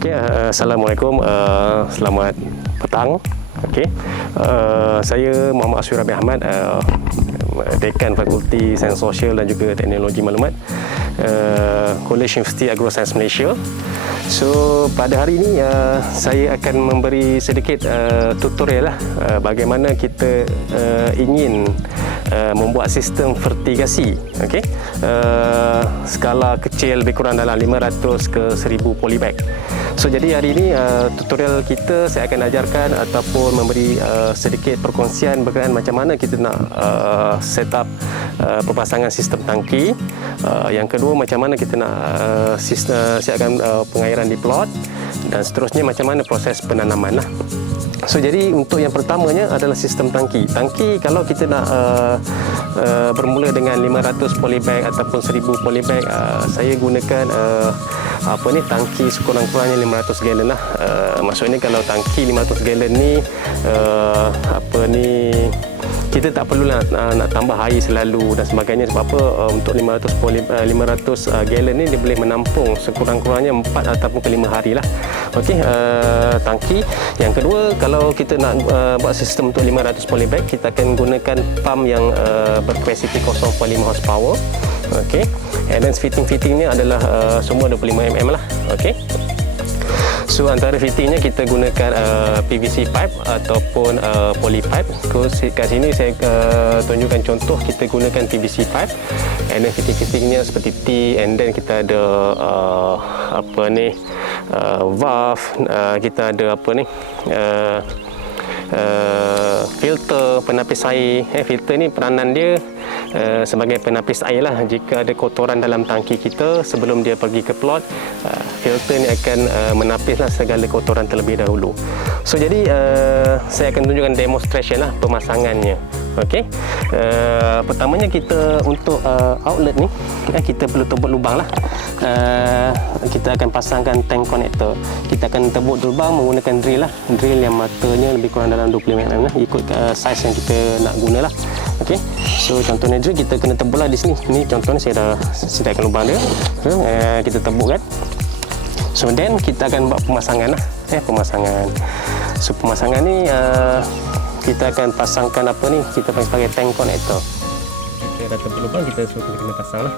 Okay, Assalamualaikum, selamat petang. Okay. Saya Muhammad Aswi Rabi Ahmad, Dekan Fakulti Sains Sosial dan juga Teknologi Maklumat, College Universiti Agrosains Malaysia. So pada hari ini saya akan memberi sedikit tutorial lah bagaimana kita ingin membuat sistem fertigasi, okay? Skala kecil lebih kurang dalam 500 ke 1000 polybag. So jadi hari ini tutorial kita saya akan ajarkan ataupun memberi sedikit perkongsian berkenaan macam mana kita nak set up pemasangan sistem tangki. Yang kedua, macam mana kita nak siapkan pengairan di plot, dan seterusnya macam mana proses penanaman lah. So jadi untuk yang pertamanya adalah sistem tangki. Tangki kalau kita nak bermula dengan 500 polybag ataupun 1000 polybag, saya gunakan tangki sekurang-kurangnya 500 gallon lah. Maksudnya kalau tangki 500 gallon ni kita tak perlu nak tambah air selalu dan sebagainya. Sebab apa? Untuk 500 gallon ni dia boleh menampung sekurang-kurangnya 4 ataupun ke 5 hari lah. Okey, tangki. Yang kedua, kalau kita nak buat sistem untuk 500 polybag, kita akan gunakan pump yang berkapasiti 0.5 horsepower. Okey, and then fitting ni adalah semua 25 mm lah. Okey. So antara fittingnya kita gunakan PVC pipe ataupun poly pipe. Kat sini saya tunjukkan contoh kita gunakan PVC pipe, and then fitting-fittingnya seperti T, and then kita ada valve, kita ada filter penapis air. Filter ni peranan dia sebagai penapis air lah. Jika ada kotoran dalam tangki kita sebelum dia pergi ke plot, filter ni akan menapislah segala kotoran terlebih dahulu. So jadi saya akan tunjukkan demonstration lah pemasangannya. Okey, pertamanya kita untuk outlet ni kita perlu tebuk lubang lah. Kita akan pasangkan tank connector. Kita akan tebuk lubang menggunakan drill lah. Drill yang matanya lebih kurang dalam 20 mm lah, ikut size yang kita nak guna lah. Okey, so contohnya drill kita kena tebuk lah di sini. Ni contohnya saya dah sediakan lubang dia. So, kita tebuk kan. So then kita akan buat pemasangan lah. Pemasangan. So pemasangan ni kita akan pasangkan kita pakai tank connector. Kita dah tebuk lubang, kita kena pasang lah.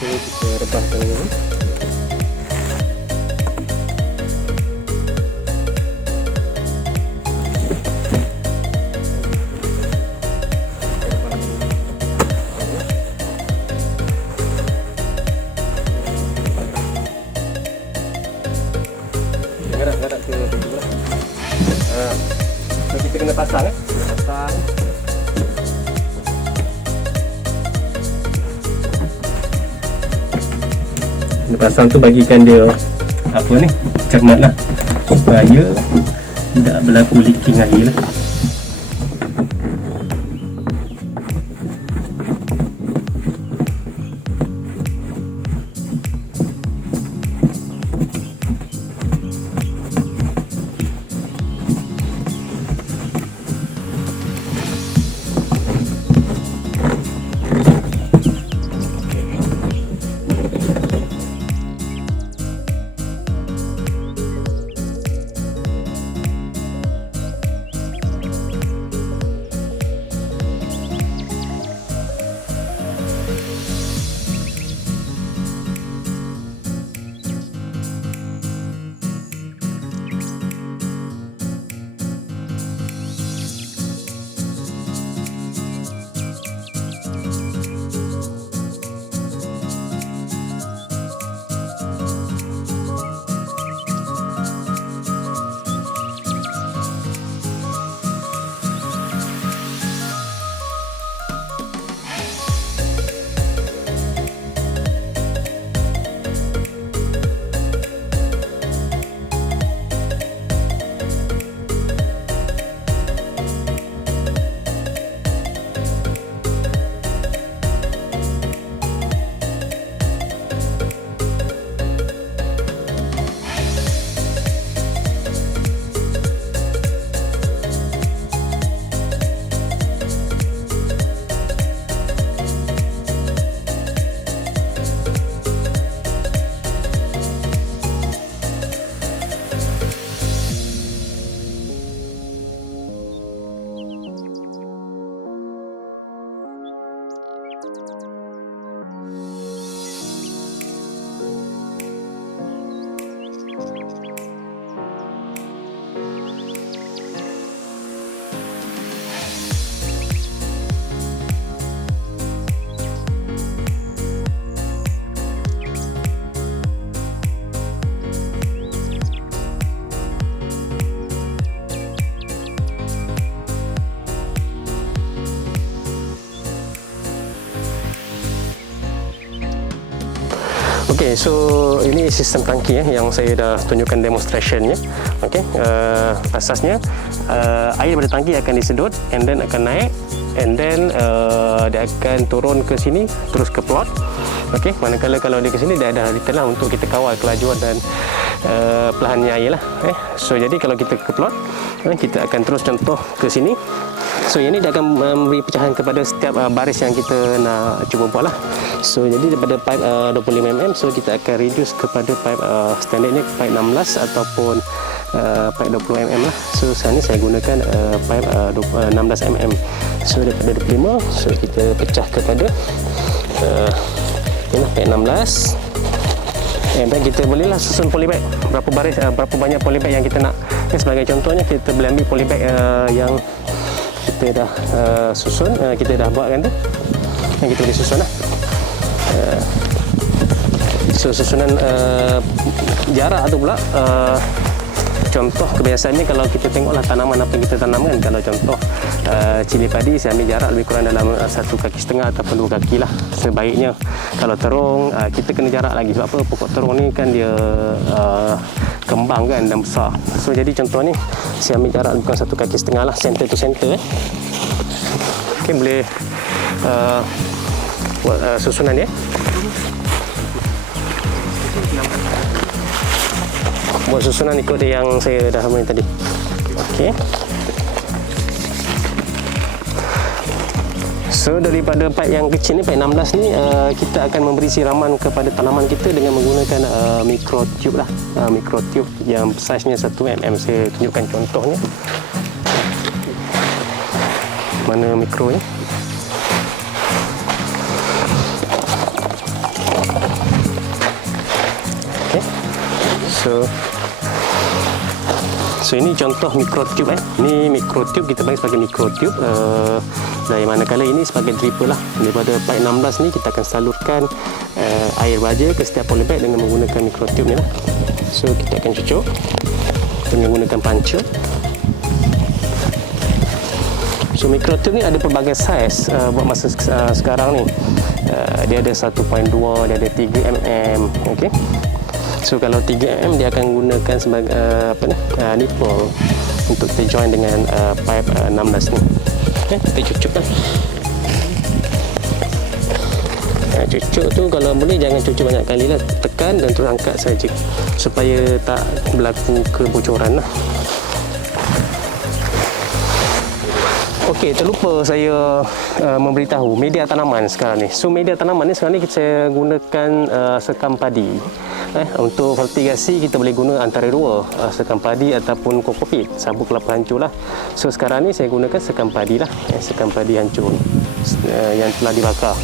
Kita rebahkan dulu. Garak ke pintu lah. So kita kena pasang pasang. Pasang tu bagikan dia cermat lah, supaya tidak berlaku leaking air lah. Okey, so ini sistem tangki yang saya dah tunjukkan demonstrationnya. Okey, asasnya air pada tangki akan disedut and then akan naik and then dia akan turun ke sini terus ke plot. Okey, manakala kalau dia ke sini dia ada detail lah untuk kita kawal kelajuan dan pelahannya air lah. So jadi kalau kita ke plot, kita akan terus contoh ke sini. So ini dia akan memberi pecahan kepada setiap baris yang kita nak cuba buat lah. So jadi daripada pipe 25mm, so kita akan reduce kepada pipe standardnya pipe 16 ataupun pipe 20mm lah. So sekarang ni saya gunakan pipe 16mm. So daripada 25, so kita pecah kepada ini pipe 16. And then kita bolehlah susun polybag berapa baris, berapa banyak polybag yang kita nak. Sebagai contohnya kita boleh ambil polybag yang kita dah susun, kita dah buatkan tu, yang kita boleh susun lah. So susunan jarak tu pula, contoh kebiasaannya kalau kita tengoklah tanaman apa yang kita tanamkan. Kalau contoh cili padi, saya ambil jarak lebih kurang dalam 1,5 kaki ataupun 2 kaki lah sebaiknya. Kalau terung, kita kena jarak lagi. Sebab apa? Pokok terung ni kan dia kembang kan dan besar. So jadi contoh ni saya ambil jarak lebih kurang 1,5 kaki lah, center to center. Okay, boleh buat susunan dia. Buat susunan ikut yang saya dah main tadi. Okey. So daripada pipe yang kecil ni, pipe 16 ni, kita akan memberi siraman kepada tanaman kita dengan menggunakan microtube lah. Microtube yang saiznya 1mm. Saya tunjukkan contohnya. Mana mikro ni? Okey. So ini contoh microtube. Ini microtube, kita panggil sebagai microtube. Dari manakala ini sebagai dripper lah. Daripada pipe 16 ni kita akan salurkan air baja ke setiap polybag dengan menggunakan microtube ni lah. So kita akan cucuk dengan menggunakan puncher. So microtube ni ada pelbagai saiz buat masa sekarang ni. Dia ada 1.2, dia ada 3mm. Okey. So kalau 3mm dia akan gunakan sebagai nipple untuk kita join dengan pipe 16 ni. Kita cucuk kan. Cucuk tu kalau boleh jangan cucuk banyak kali lah, tekan dan terus angkat saja supaya tak berlaku kebocoran lah. Okey, terlupa saya memberitahu media tanaman sekarang ni. So media tanaman ni sekarang ni saya gunakan sekam padi. Untuk fertigasi kita boleh guna antara dua, sekam padi ataupun kokopit, sabuk kelapa hancur lah. So sekarang ni saya gunakan sekam padi lah, sekam padi hancur yang telah dibakar.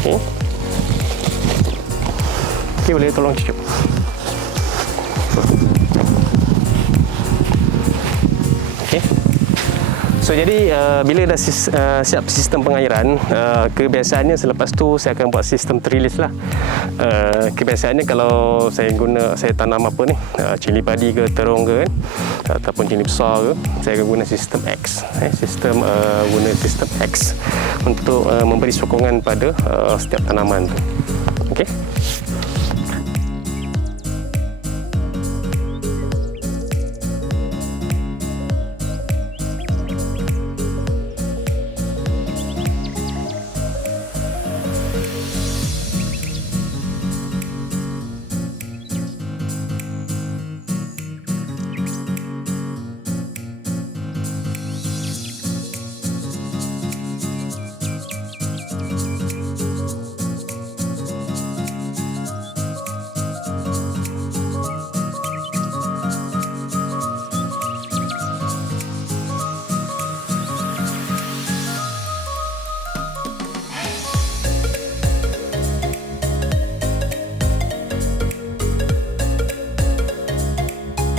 Okey. Okey, boleh tolong cucuk. Okey. So jadi bila dah siap sistem pengairan, kebiasaannya selepas tu saya akan buat sistem trellis lah. Kebiasaannya kalau saya tanam apa ni, cili padi ke terung ke kan, ataupun cili besar ke, saya akan guna sistem X. Guna sistem X untuk memberi sokongan pada setiap tanaman tu. Okey.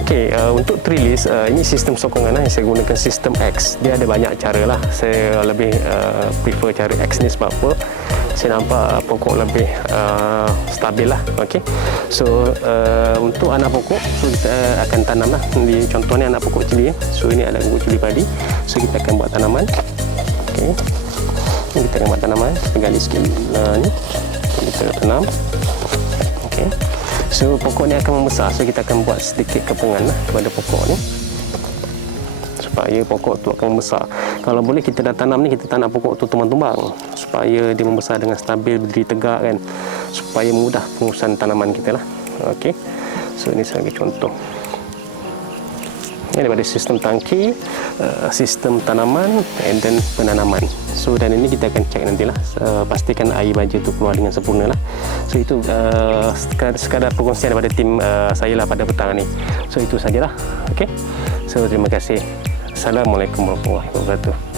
Okey, untuk trellis ini sistem sokongan saya gunakan sistem X. Dia ada banyak cara lah. Saya lebih prefer cara X ni sebab apa? saya nampak pokok lebih stabil lah. Okey, so untuk anak pokok, so kita akan tanam lah. Di contohnya anak pokok cili. So ini adalah pokok cili padi. So kita akan buat tanaman. Okey, kita akan buat tanaman. Kita gali sikit ni, kita tanam. Okey, so pokok ni akan membesar. So kita akan buat sedikit kepungan lah pada pokok ni, supaya pokok tu akan membesar. Kalau boleh kita dah tanam ni, kita tak nak pokok tu tumbang-tumbang, supaya dia membesar dengan stabil, berdiri tegak kan, supaya mudah pengurusan tanaman kita lah. Okey, so ini sebagai contoh. Ini daripada sistem tangki, sistem tanaman and then penanaman. So dan ini kita akan cek nantilah, pastikan air baja tu keluar dengan sempurna lah. So itu sekadar perkongsian daripada tim saya lah pada petang ni. So itu sajalah. Okey, so terima kasih. Assalamualaikum warahmatullahi wabarakatuh.